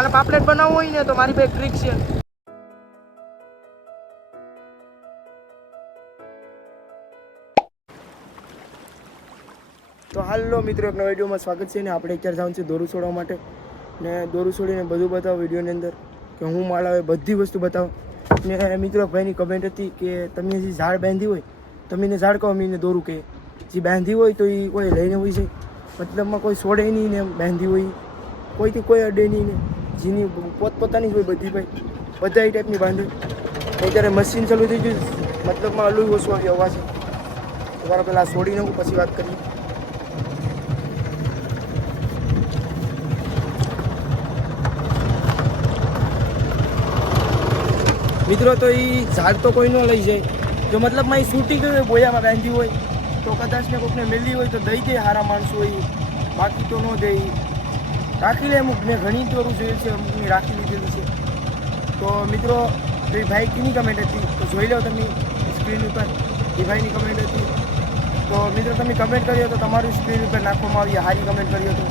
અને પાપલેટ બનાવવું હોય ને તો મારી પાસે ટ્રીક છે. તો હાલો મિત્રો, એક નવા વિડીયોમાં સ્વાગત છે ને આપણે અત્યારે જવાનું છે દોરું છોડવા માટે. ને દોરું છોડીને બધું બતાવો વિડીયોની અંદર કે હું માળ બધી વસ્તુ બતાવો. ને મિત્રો, ભાઈની કમેન્ટ હતી કે તમે જે ઝાડ બાંધી હોય, તમે ઝાડ કહો, અમે દોરું કહે જે બાંધી હોય તો એ કોઈ લઈને હોય છે. મતલબમાં કોઈ છોડે નહીં ને બાંધી હોય. કોઈથી કોઈ અડે નહીં ને. જેની પોતપોતાની હોય બધી ભાઈ. બધા એ ટાઈપની બાંધી અત્યારે મશીન ચાલુ થઈ ગયું, મતલબમાં અલું ઓછું આવી, અવાજ. તમારા પહેલાં છોડી નાખું પછી વાત કરીએ. મિત્રો, તો એ ઝાડ તો કોઈ ન લઈ જાય. જો મતલબમાં એ સૂટી ગયું હોય, બોયામાં બાંધી હોય, તો કદાચ ને કોઈને મેલી હોય, તો દઈ દે સારા માણસો હોય બાકી તો ન દે રાખી લે અમુક. મેં ઘણી ચોરું જોયેલ છે, અમુકની રાખી લીધેલી છે. તો મિત્રો એ ભાઈ કેની કમેન્ટ હતી? તો જોઈ લો તમે સ્ક્રીન ઉપર. એ ભાઈની કમેન્ટ હતી. તો મિત્રો, તમે કમેન્ટ કર્યો તો તમારું સ્ક્રીન ઉપર નાખવામાં આવી હારી કમેન્ટ કર્યો હતો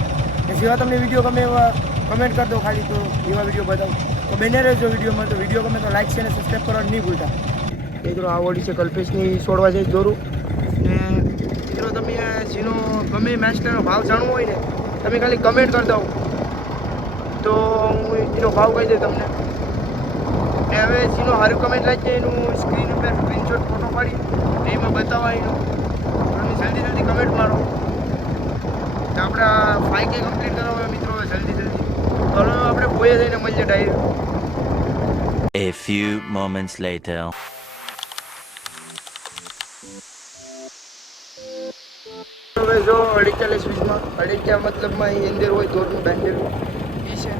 જેવા તમને વીડિયો ગમે એવા કમેન્ટ કરી દો ખાલી તો એવા વીડિયો બતાવો. તો બને રહેજો વિડીયોમાં. તો વીડિયો ગમે તો લાઈક છે અને સબસ્ક્રાઈબ કરવાનું નહીં ભૂલતા. મિત્રો, આ ઓડી છે કલ્પેશની છોડવા જઈ દોરું. ને મિત્રો, તમે જેનો ગમે મેચનો ભાવ જાણવો હોય ને તમે ખાલી કમેન્ટ કરી દો. તો હું એનો ભાવ કહી દઉં તમને. ને હવે જેનો સારું કમેન્ટ લાગી જાય એનું સ્ક્રીન ઉપર સ્ક્રીનશોટ ફોટો પાડી એમાં બતાવવા એનું તમે જલ્દી જલ્દી કમેન્ટ મારો. તો આપણા ફાઈવ કે કમ્પ્લીટ કરો હવે મિત્રો જલ્દી જલ્દી. હવે આપણે બોયે જઈને મળીએ direct A few moments later. હવે અઢી ચાલીસ વીસમાં અડીચા મતલબમાં અહીં અંદર હોય ધોરનું બાંધેલું એ છે.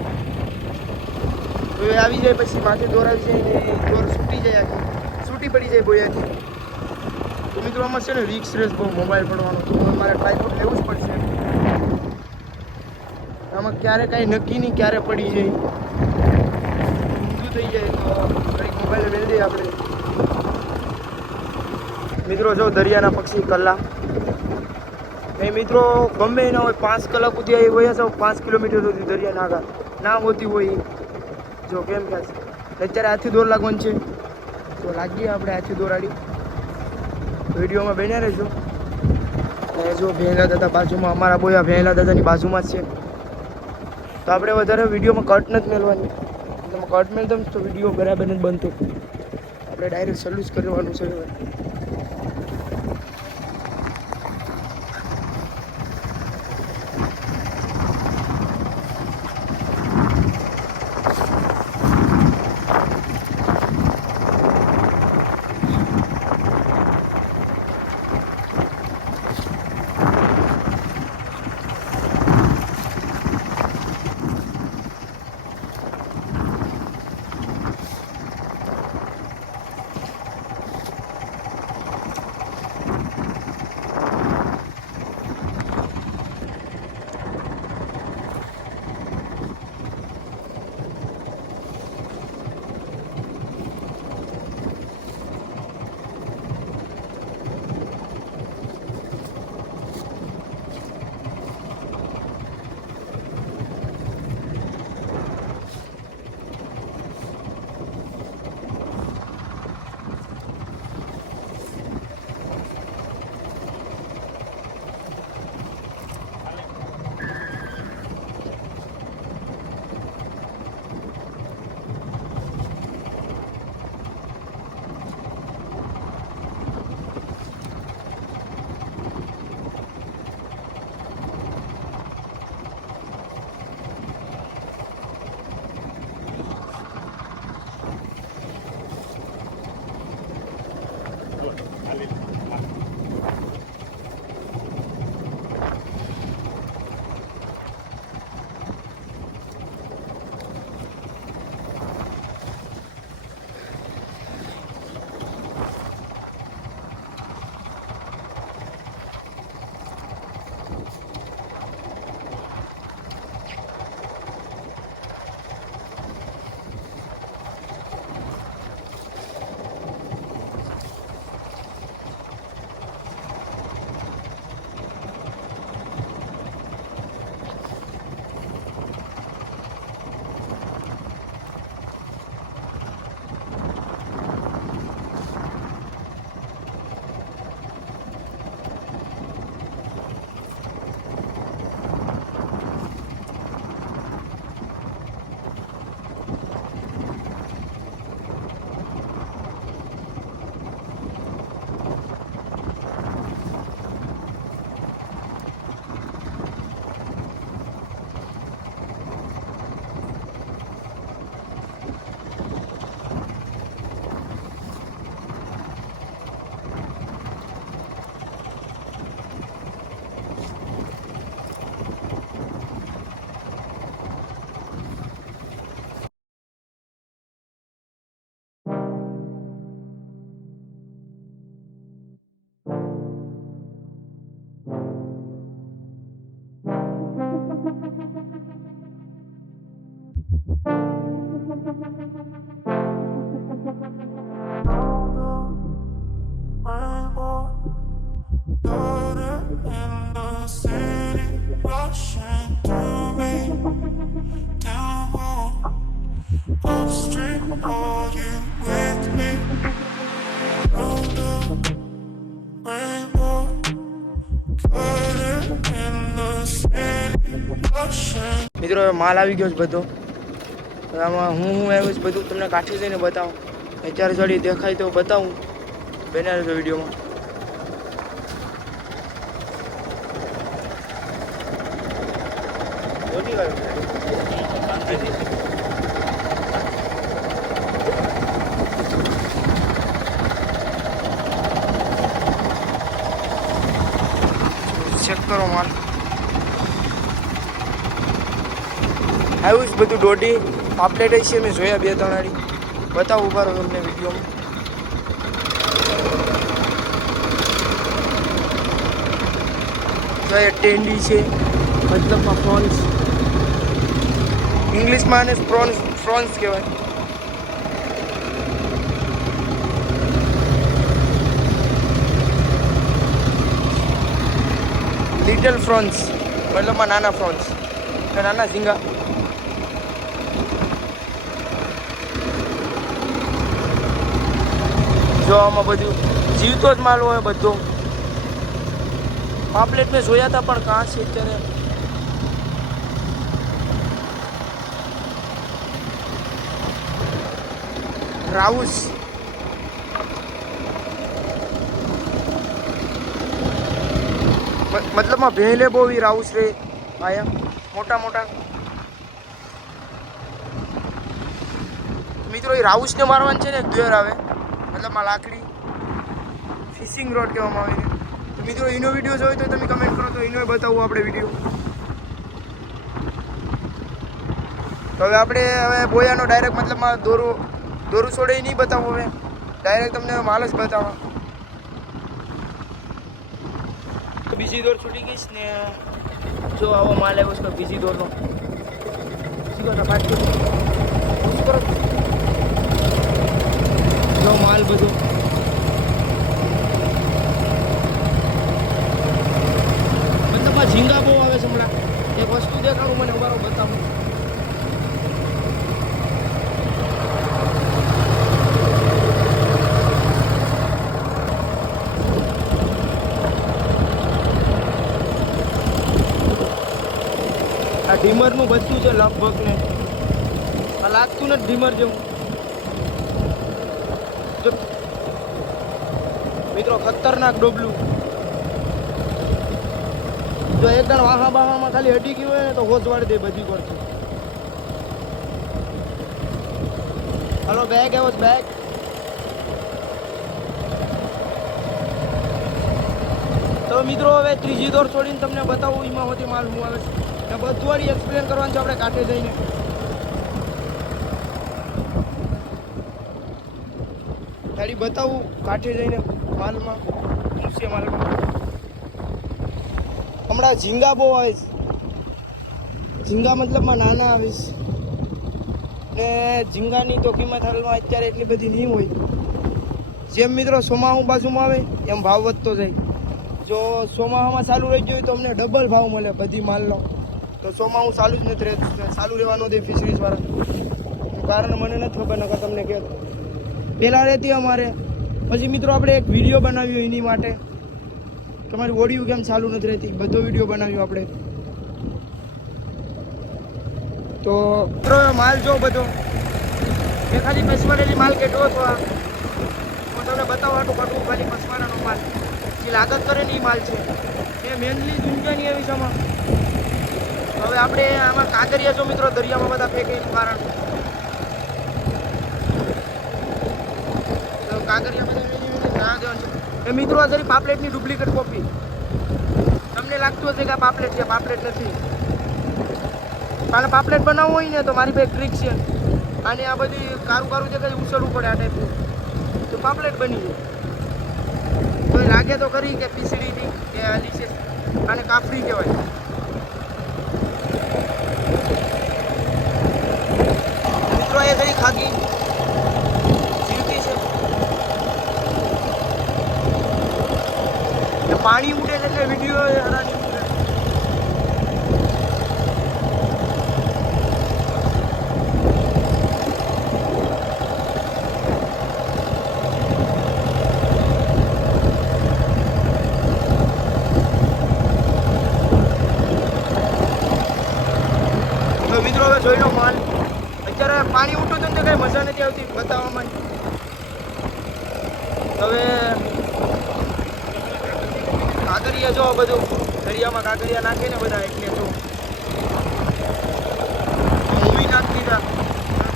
તો એ આવી જાય પછી માથે દોર આવી જાય ને દોર છૂટી જાય આખી. છૂટી પડી જાય બોયાથી તો મિત્રો આમાં છે ને રિક્સ રેસ બહુ મોબાઈલ પડવાનો. તો મારે ટ્રાયફોડ લેવું જ પડશે. આમાં ક્યારે કાંઈ નક્કી નહીં ક્યારે પડી જાય. ઊંધું થઈ જાય તો કંઈક મોબાઈલ મેળ દઈએ આપણે. મિત્રો જો દરિયાના પક્ષી કલ્લા. એ મિત્રો, ગમે એના હોય, પાંચ કલાક સુધી આવી વયા છો પાંચ કિલોમીટર સુધી દરિયા નાગા ના હોતી હોય જો કેમ કે અત્યારે હાથી દોર લાગવાનું છે. તો લાગીએ આપણે હાથી દોરાડી. વિડીયોમાં બન્યા રહેજો. અને જો ભેલા દાદા બાજુમાં, અમારા બોયા ભેલા દાદાની બાજુમાં જ છે. તો આપણે વધારે વિડીયોમાં કટ નથી મેળવાની તમે કટ મેળ દમ તો વીડિયો બરાબર નથી બનતો. આપણે ડાયરેક્ટ સલ્યુસ કરવાનું છે. મિત્રો માલ આવી ગયો છે બધો. આમાં હું હું આવ્યું છે બધું તમને કાઠી જઈને બતાવું. અત્યારે જોડી દેખાય તો બતાવું. બેનર વિડીયોમાં. ચેક કરો આવ્યું જ બધું દોઢી પાપલેટ છે, મેં જોયા બે, ત્રણ વાળી બતાવું, ઊભા રહો તમને વિડીયોમાં જો ટેન્ડી છે. મતલબમાં પ્રોન્સ ઇંગ્લિશમાં આને પ્રોન્સ પ્રોન્સ કહેવાય લિટલ ફ્રોન્સ મતલબમાં નાના ફ્રોન્સ કે નાના ઝીંગા જો આમાં બધું જીવતો જ માલ હોય બધો. પાપલેટ મેં જોયા હતા, પણ કાં છે અત્યારે? રાઉસ મતલબમાં ભેલે બહુ એ રાઉસ રે આયા મોટા મોટા. મિત્રો એ રાઉસને મારવાનું છે ને દ્વેર આવે. મતલબમાં લાકડી. ફિશિંગ રોડ કહેવામાં આવે છે. તો મિત્રો, એનો વીડિયો જોયો તો તમે કમેન્ટ કરો તો એનો બતાવું આપણે વીડિયો. તો હવે આપણે હવે બોયાનો ડાયરેક્ટ મતલબમાં દોરું દોરું છોડે નહીં બતાવું હવે. ડાયરેક્ટ તમને માલ જ બતાવવા. બીજી દોર છૂટી ગઈશ ને, જો આવો માલ આવ્યો છે બીજી દોરનો. શીખો તો ફાટ કરો જો માલ બધો મતલબ ઝીંગા બહુ આવે છે હમણાં એક વસ્તુ દેખાડું મને ઉભારો બતાવું આ ડીમરનું બચ્યું છે લગભગ ને આ લાગતું નથી ડીમર જેવું. મિત્રો, ખતરનાક ડોબલું. જો એકદમ વાહા બાહામાં ખાલી હટી ગયું હોય ને તો હોશ વાળી દે બધી કરતું. હલો બેગ એવો બેગ તો મિત્રો, હવે ત્રીજી દોર છોડીને તમને બતાવું એમાં હોતી માલ હું આવે છે. ને બધું એક્સપ્લેન કરવાનું છે આપણે કાંઠે જઈને. ગાડી બતાવું, કાંઠે જઈને, માલમાં છે માલમાં. હમણાં ઝીંગા બહુ આવે છે. ઝીંગા મતલબમાં નાના આવે છે. ને ઝીંગાની તો કિંમત હાલમાં અત્યારે એટલી બધી નહીં હોય. જેમ મિત્રો સોમાહું બાજુમાં આવે, એમ ભાવ વધતો જાય. જો સોમાહામાં ચાલુ રહી ગયું તો અમને ડબલ ભાવ મળે બધી માલનો. તો સોમાહું ચાલુ જ નથી રહેતું. ચાલુ રહેવાનો દે ફિશરીઝ વાળા. એનું કારણ મને નથી ખબર, નકર તમને કહે પહેલાં રહેતી અમારે. પછી મિત્રો આપણે એક વીડિયો બનાવ્યો એની માટે. તમારી ઓડિયો કેમ ચાલુ નથી રહેતી? બધો વીડિયો બનાવ્યો આપણે. તો મિત્રો, માલ જો બધો. એ ખાલી પસવાડેલી માલ કેટલો હતો આ? હું તમને બતાવવાનું કરવું ખાલી પસવાડાનો માલ. જે લાગત કરે ને એ માલ છે. એ મેનલી દુનિયાની છે આમાં. હવે આપણે આમાં કાંકરિયા જો મિત્રો, દરિયામાં બધા ફેંકે એનું કારણ. તો કાંકરિયા બધા મિત્રો, આ જરી પાપલેટની ડુપ્લિકેટ કોપી. તમને લાગતું હશે કે આ પાપલેટ છે, પાપલેટ નથી. કારણ પાપલેટ બનાવવું હોય ને, તો મારી પાસે ટ્રીક છે. અને આ બધી કારું કારું છે કંઈ ઉછળવું પડે આ ટાઈપનું, તો પાપલેટ બની જાય. તો લાગે તો ખરી કે પીસડી કે આલી છે આને કાફરી કહેવાય મિત્રો એ કઈ રોકી જીવતી છે એ પાણી ઉડે છે એટલે વીડિયો તો મિત્રો, હવે જોઈ લો અત્યારે પાણી ઉઠતું હતું ને તો કઈ મજા નથી આવતી, બતાવવામાં. હવે કાગરિયા જો બધું દરિયામાં કાગરિયા નાખે ને બધા એટલે જો મૂવી નાખી દીધા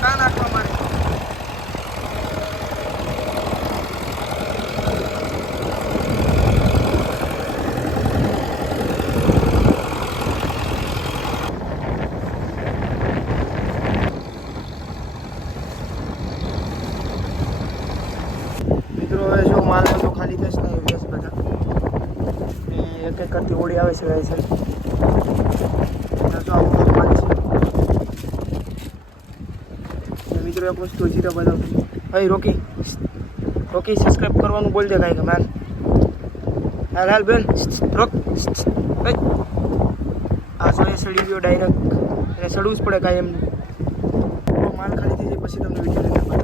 કાં નાખવા મારે મિત્રો હવે જો માલ બધો ખાલી થશે ને વ્યસ બધા ને એક એક કરતી ઓડી આવે છે ગાય છે બધું મિત્રો એક વસ્તુ હજી તો બતાવું ભાઈ રોકી. રોકી સબસ્ક્રાઈબ કરવાનું બોલ દે કાંઈ મેન. હાલ હાલ બેન. રોક. આ સળે સડી ગયો ડાયરેક્ટ એને સડવું જ પડે કાંઈ એમ માલ ખાલી થઈ જાય પછી તમને વીડિયો